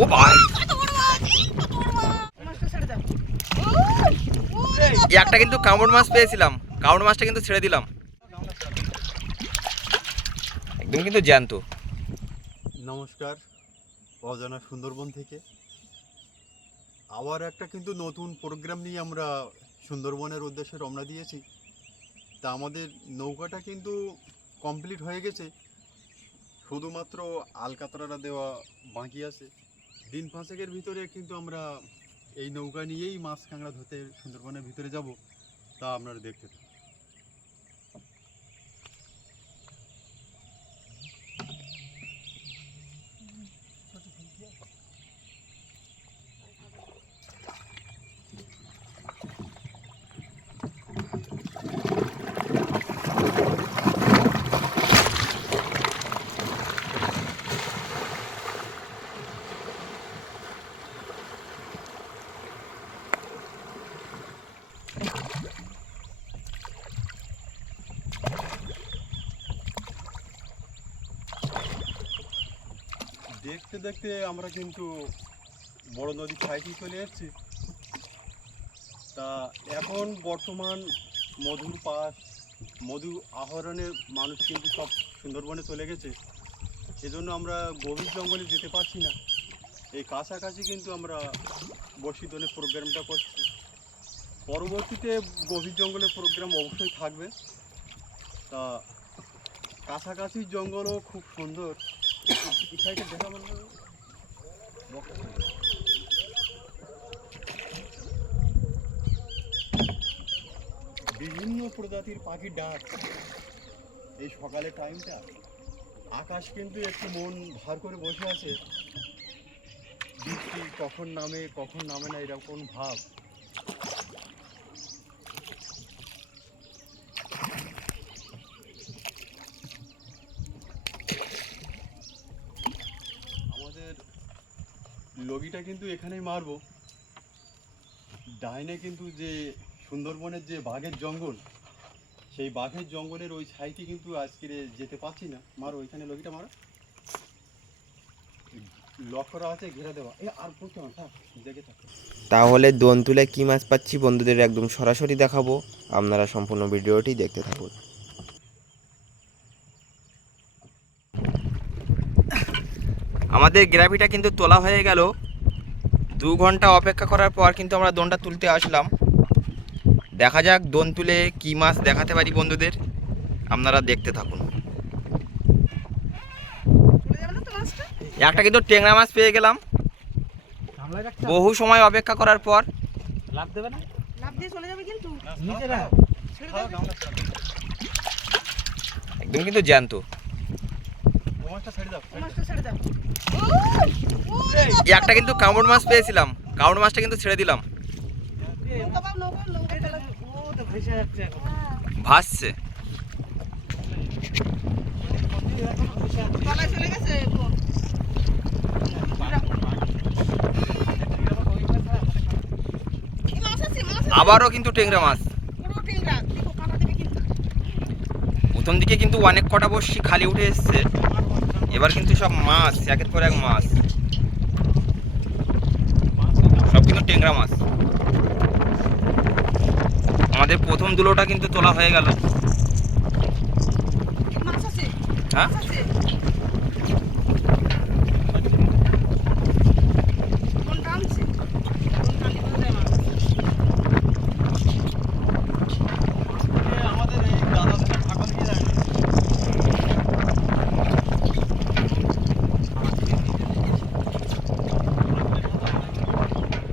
ও ভাই একটা কিন্তু কামড় মাছ পেয়েছিলাম। কামড় মাছটা কিন্তু ছেড়ে দিলাম। একদম কিন্তু জ্যান্ত। নমস্কার অজানা সুন্দরবন থেকে। আবার একটা কিন্তু নতুন প্রোগ্রাম নিয়ে আমরা সুন্দরবনের উদ্দেশ্যে রওনা দিয়েছি। তা আমাদের নৌকাটা কিন্তু কমপ্লিট হয়ে গেছে। শুধুমাত্র আলকাতরাটা দেওয়া বাকি আছে দিন পাঁচেকের ভিতরে কিন্তু আমরা এই নৌকা নিয়েই মাছ কাঁকড়া ধরতে সুন্দরবনের ভিতরে যাব, তা আপনারা দেখতে থাকুন। দেখতে দেখতে আমরা কিন্তু বড় নদী সাইডে চলে এসেছি। তা এখন বর্তমান মধুর পাস মধু আহরণের মানুষ কিন্তু সব সুন্দরবনে চলে গেছে। সেজন্য আমরা গভীর জঙ্গলে যেতে পারছি না। এই কাছাকাছি কিন্তু আমরা বর্ষিদনের প্রোগ্রামটা করছি। পরবর্তীতে গভীর জঙ্গলের প্রোগ্রাম অবশ্যই থাকবে। তা কাছাকাছি জঙ্গলও খুব সুন্দর এই সাইডে দেখা বলব বিভিন্ন প্রজাতির পাখির ডাক। এই সকালের টাইমটা আকাশ কিন্তু একটু মন ভার করে বসে আছে। বৃষ্টি কখন নামে কখন নামে না, এরকম ভাব আমাদের লগিটা কিন্তু এখানেই মারবো। ডাইনে কিন্তু যে সুন্দরবনের যে বাঘের জঙ্গল, সেই বাঘের জঙ্গলের ওই সাইডে কিন্তু আজকে যেতে পারছি না। মারো, ওইখানে লগিটা মারো। তাহলে দোন তুলে কী মাছ পাচ্ছি বন্ধুদের একদম সরাসরি দেখাবো। আপনারা সম্পূর্ণ ভিডিওটি দেখতে থাকুন। আমাদের গ্রাভিটা কিন্তু তোলা হয়ে গেল। দু ঘণ্টা অপেক্ষা করার পর কিন্তু আমরা দোনটা তুলতে আসলাম। দেখা যাক দোন তুলে কি মাছ দেখাতে পারি বন্ধুদের। আপনারা দেখতে থাকুন। চলে যাবে না তো মাছটা একটা কিন্তু টেংরা মাছ পেয়ে গেলাম। বহু সময় অপেক্ষা করার পর। লাভ দিয়ে চলে যাবে কিন্তু। একদম কিন্তু জ্যান্ত ও মাছটা ছেড়ে দাও মাছটা ছেড়ে দাও এই একটা কিন্তু কামড় মাছ পেয়েছিলাম। কামড় মাছটা কিন্তু ছেড়ে দিলাম। ভাসছে। আবারও কিন্তু টেংরা মাছ। পুরো টেংরা। দেখো, কাঁটা দেবে কিন্তু। প্রথম দিকে কিন্তু অনেক কটা বসি খালি উঠে এসছে। এবার কিন্তু সব মাছ একের পর এক মাছ। সব কিন্তু টেংরা মাছ। আমাদের প্রথম দুলোটা কিন্তু তোলা হয়ে গেল। হ্যাঁ মাছ আছে। বোন টানছে। বোন টানলে বোঝা যায় মাছ আছে। আমাদের এই দাদা ফাঁকা দিয়ে যায় না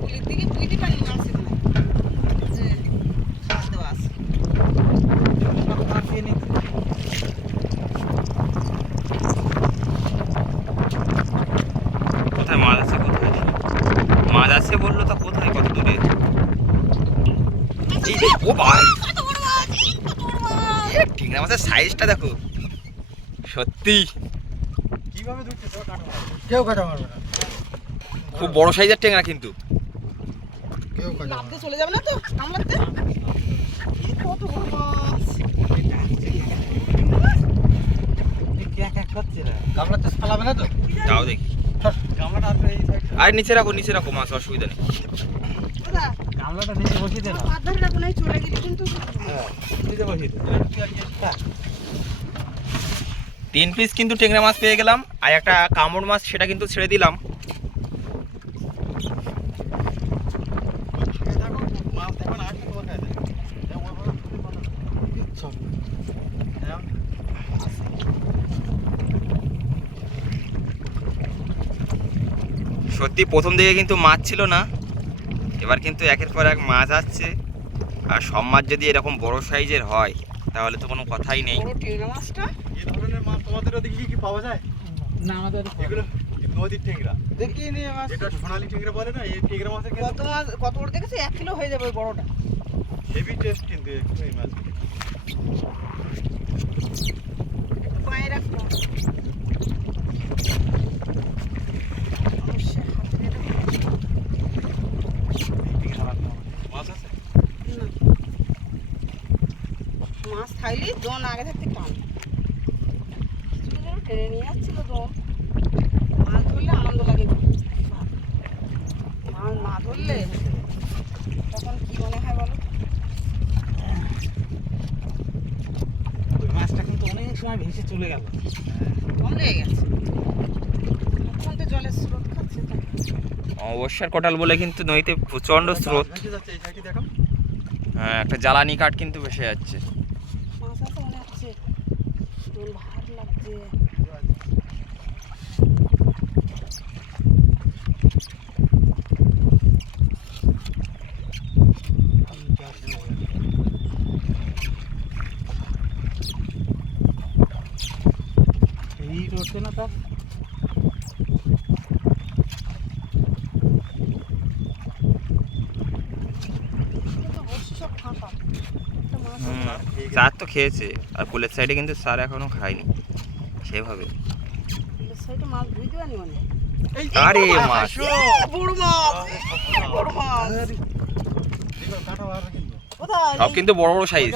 পুলির দিকে পুলিটি পানি মাছ এখানে। যে, মাছ দেওয়া আছে। কোথায় মাছ আছে কোথায়? মাছ আছে বলল তা কোথায়? কত দূরে? এই ও ভাই! টেংরা মাছের সাইজটা দেখো। সত্যি। কীভাবে কেউ কাটা মারবে না। খুব বড় সাইজের টেংরা কিন্তু। কেউ কাটা চলে যাবে না তো? কামড়াতে এই কত বড় মাছ। কামড়াতে ফালাবে না তো? যাও দেখি গামলাটা আসবে এই সাইড আর নিচে রাখো নিচে রাখো মাছ অসুবিধা নেই। বসিয়ে তিন পিস কিন্তু টেংরা মাছ পেয়ে গেলাম আর একটা কামড় মাছ সেটা কিন্তু ছেড়ে দিলাম দেখো মাছ দেখো না আসবে তোমার কাছে দেখো ওইভাবে ছুটে পারো না। হ্যাঁ, সত্যি প্রথম দিকে কিন্তু মাছ ছিল না। এবার কিন্তু একের পর এক মাছ আসছে। আর সব মাছ যদি এরকম বড় সাইজের হয় তাহলে তো কোনো কথাই নেই। বড় টেংরা মাছটা এই ধরনের মাছ তোমাদের ওদিকে কি কি পাওয়া যায় না আমাদের এগুলো নদীর টেংরা দেখিয়ে নিয়ে মাছ এটা সোনালী টেংরা বলে না এই টেংরা মাছের কত মাছ কত বড় দেখেছি এক কিলো হয়ে যাবে ওই বড়টা হেভি টেস্ট কিন্তু একটু এই মাছ পায়ে রাখব অবশ্যই হাতে দিয়ে রাখব। মাছ আছে না। খাইলে দোন আগে থাকতে যেন টেনে নিয়ে যাচ্ছিল দোন। মাছ ধরলে আনন্দ লাগে। মাছ না ধরলে তখন কি মনে হয় বলো? ওই মাছটা কিন্তু অনেক সময় ভেসে চলে গেল। কম লেগে গেছে। এখন তো জলের স্রোত খাচ্ছে তো অবশ্যই কোটাল বলে কিন্তু নদীতে প্রচণ্ড স্রোত। ভেসে যাচ্ছে এই সাইডে দেখো। হ্যাঁ একটা জ্বালানি কাঠ কিন্তু ভেসে যাচ্ছে মাছ আছে মনে হচ্ছে দোল ভার লাগছে রোডে না তার। চার তো খেয়েছে। আর কুলের সাইডে কিন্তু স্যার এখনও খায়নি। সেভাবে। মানে আরে মাছ। সব কিন্তু বড় বড় সাইজ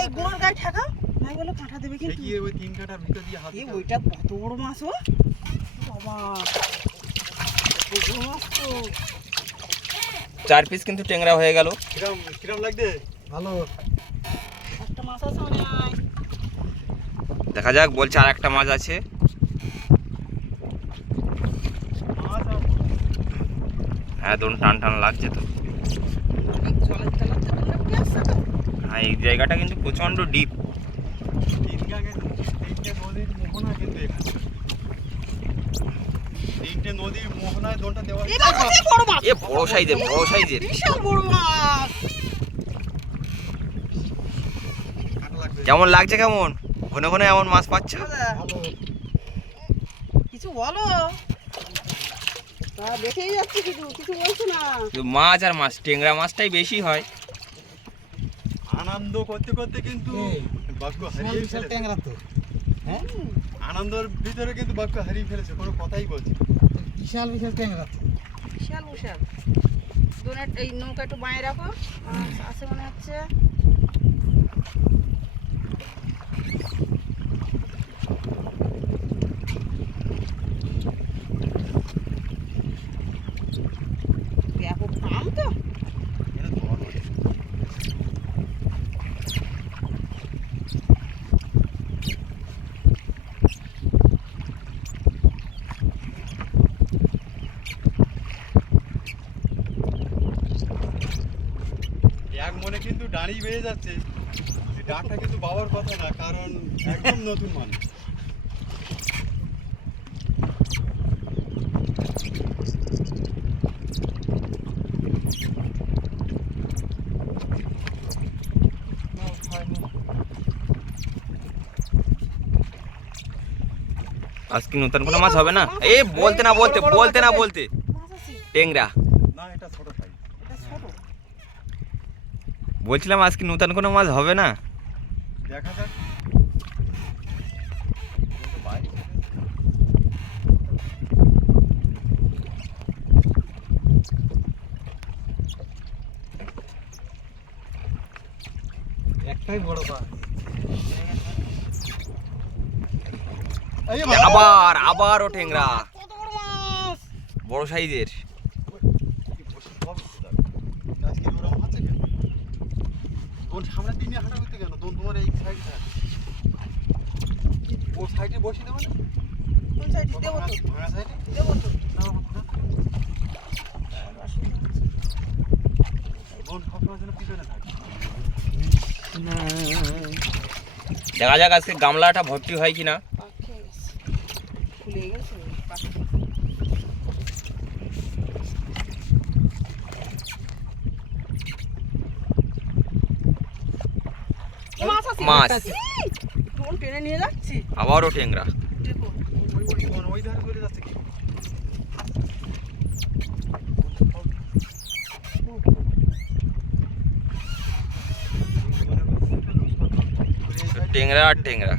এই গুঁড়োর গায়ে ঠেকা? নাই বলে কাঁটা দেবে কিন্তু কি ওই তিন কাটার ভিতর দিয়ে হাত এই ওইটা কত বড় মাছ ও বাবা বড় মাছ তো চার পিস কিন্তু টেংরা হয়ে গেল কিরম কিরম লাগবে ভালো একটা মাছ আছে মনে হয় দেখা যাক বলছে আর একটা মাছ আছে হ্যাঁ দোন টান টান লাগছে তো হ্যাঁ এই জায়গাটা কিন্তু প্রচণ্ড ডিপ তিন গাঙে তিনটে নদীর তিনটে নদীর মোহনায় দোনটা দেওয়া বড় মাছ। এ বড় সাইজের বড় সাইজের। বিশাল বড় মাছ। কেমন লাগছে কেমন? ঘনে ঘনে এমন মাছ পাচ্ছ? কিছু বলো। দেখেই যাচ্ছি কিছু কিছু বলছো না। মাছ আর মাছ টেংরা মাছটাই বেশি হয়। আনন্দ করতে করতে কিন্তু বাক্য হারিয়ে ট্যাংরা তো। হ্যাঁ? আনন্দের ভিতরে কিন্তু বাক্য হারিয়ে ফেলেছে কোনো কথাই বলছে বিশাল বিশাল ট্যাংরা তো বিশাল বিশাল। দোনের এই নৌকা একটু বাঁয়ে রাখো। আছে মনে হচ্ছে ব্যাপক দাম তো এটা ধর। এক মনে কিন্তু যাচ্ছে। যে ডাকটা কিন্তু বাবার কথা না কারণ একদম নতুন মানুষ। আজ কি নতুন কোনো মাছ হবে না? এ বলতে না বলতে বলতে না বলতে। টেংরা না এটা ছোট সাইজ এটা ছোট বলছিলাম আজ কি নতুন কোনো মাছ হবে না? দেখা যাক। একটাই বড় পা আবার আবারও কত বড় সাইজের আজকে ওরকম আছে কেন তোর সামনে দিন নিয়ে হাঁটা করতে কেন তোর তোমার এই সাইড থাকে ও সাইডে বসি দেবো না কোন সাইডে? দেবো তো। দেবো তো। বোন সবসময় যেন পিছনে থাকে দেখা যাক আজকে গামলাটা ভর্তি হয় কিনা। পাক গেছে। মাছ। আছে টেনে নিয়ে যাচ্ছি। আবারও টেংরা ওই ওই ওই ওই ধারে চলে যাচ্ছে কি টেংরা আর টেংরা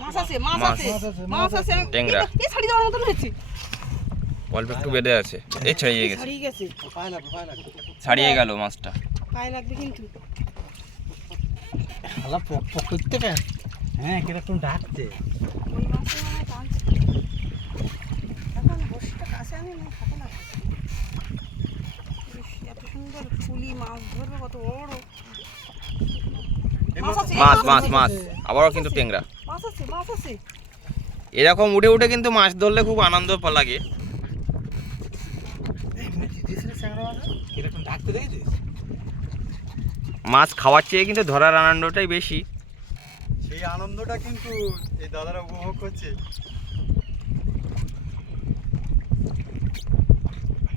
মাছ আছে মাছ মাছ। আছে মাছ আছে টেংরা। এ ছাড়ি যাওয়ার মতন হয়েছে। অল্প একটু বেঁধে আছে এই ছাড়িয়ে গেছে। ছাড়িয়ে গেছে। পায় লাগবে পায় লাগবে ছাড়িয়ে গেল মাছটা। পায়ে লাগবে কিন্তু। আলা পক পক করতে কেন হ্যাঁ কীরকম ডাকছে ওই মাছে মানে টানছে এখন বসিটা কাছে আনি হাতে না। এত সুন্দর ফুলি মাছ ধরবে কত বড়। মাছ মাছ মাছ আবারও কিন্তু টেংরা এরকম উঠে উঠে কিন্তু মাছ ধরলে খুব আনন্দ লাগে। মাছ খাওয়ার চেয়ে কিন্তু ধরার আনন্দটাই বেশি। সেই আনন্দটা কিন্তু এই দাদারা উপভোগ করছে।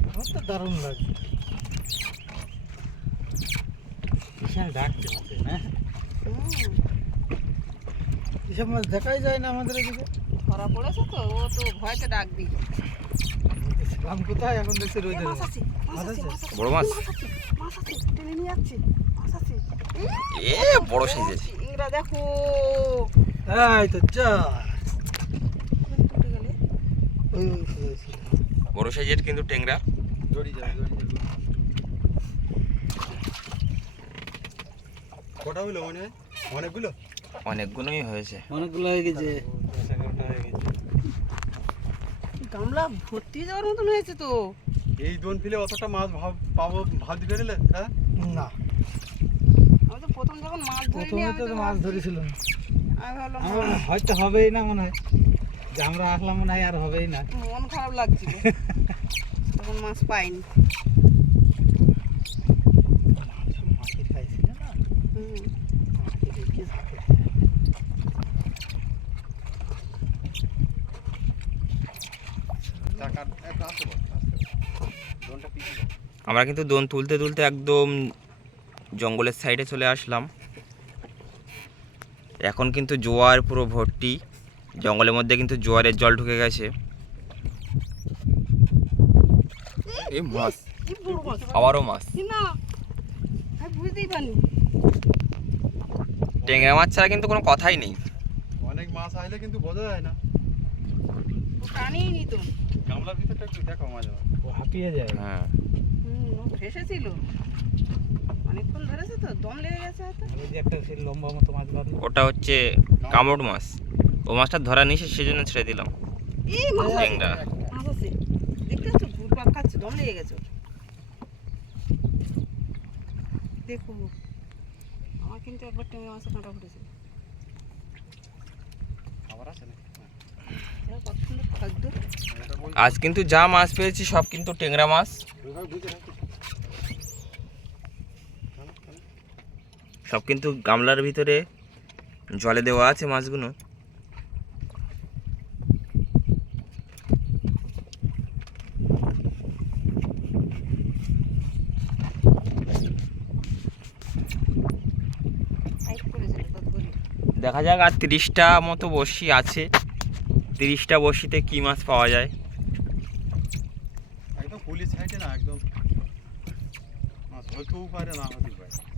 আমার তো দারুণ লাগে। বিশাল ডাকছে হ্যাঁ এসব মাছ দেখাই যায় না আমাদের এদিকে। ধরা পড়েছে তো ও তো ভয়তে ডাকবি ছিলাম কোথায়? এখন দেখছি রোদে মাছ আছে বড় মাছ? মাছ আছে টেনে নিয়ে যাচ্ছে মাছ আছে। এ বড় সাইজের। চিংড়া দেখো। এই তো যা। বড় সাইজের কিন্তু টেংরা জড়ি যাবে জড়ি যাবে। কটা হলো মনে হয়? অনেকগুলো? অনেকগুলোই হয়েছে। অনেকগুলো হয়ে গেছে। গামলা ভর্তি যাওয়ার মতন হয়েছে তো। এই দোন ফিলে অতটা মাছ ভাব পাবো ভাবতে পেরেলে হ্যাঁ? না। আমি তো প্রথম যখন মাছ ধরিনি প্রথমে আমি তো মাছ ধরেছিল আমি ভাবলাম হয়তো হবেই না মনে হয়। যে আমরা আসলাম মনে হয় আর হবেই না। মন খারাপ লাগছিল। তখন মাছ পাইনি মাটি খাইছিল না হুম। মাটি দেখে থাকে। টাকার একটা আসতে বল আসতে বল। দোনটা পিছিয়ে যাবে। আমরা কিন্তু দোন তুলতে তুলতে একদম জঙ্গলের সাইডে চলে আসলাম। এখন কিন্তু জোয়ার পুরো ভর্তি। জঙ্গলের মধ্যে কিন্তু জোয়ারের জল ঢুকে গেছে। এই মাছ। আবারও মাছ। কি বুঝতেই পারিনি। টেংরা মাছ ছাড়া কিন্তু কোনো কথাই নেই। অনেক মাছ আইলে কিন্তু বোঝা যায় না। ও টানিয়ে নি তো গামলার ভিতরটা একটু দেখো ও হাঁপিয়ে যায়। হ্যাঁ। ভেসেছিল অনেকক্ষণ ধরেছে তো দম লেগে গেছে হয়তো। ওই যে একটা লম্বা মতো মাছ বাঁধলো ওটা হচ্ছে কামড় মাছ। ও মাছটা ধরা নিষেধ সেজন্য ছেড়ে দিলাম। এই মাছ আছে। দেখতে পাচ্ছ ঘুরপাক খাচ্ছে দম লেগে গেছে ওর। দেখো আমার কিন্তু একবার কাঁটা খাবার আছে সুন্দর খাদ্য। আজ কিন্তু যা মাছ পেয়েছি সব কিন্তু টেংরা মাছ ওইভাবে বুঝে রাখো কেন? কেন? সব কিন্তু গামলার ভিতরে জলে দেওয়া আছে মাছগুলো। দেখা যাক আর তিরিশটা মতো বড়শি আছে। তিরিশটা বড়শিতে কি মাছ পাওয়া যায়। একদম পুলিশ না, একদম না পারে।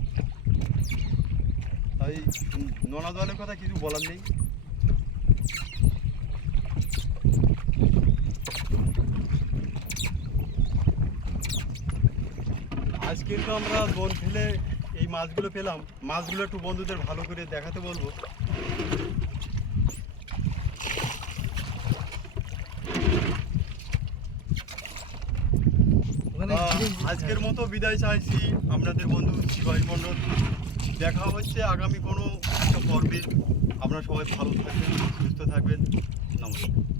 এই নোনা জলের কথা কিছু বলার নেই। আজ কিন্তু আমরা বন ফেলে এই মাছগুলো পেলাম। মাছগুলো একটু বন্ধুদের ভালো করে দেখাতে বলব। আজকের মতো বিদায় চাইছি। আপনাদের বন্ধু শিবাই মন্ডল দেখা হচ্ছে আগামী কোনো একটা পর্বে। আপনারা সবাই ভালো থাকবেন সুস্থ থাকবেন। নমস্কার।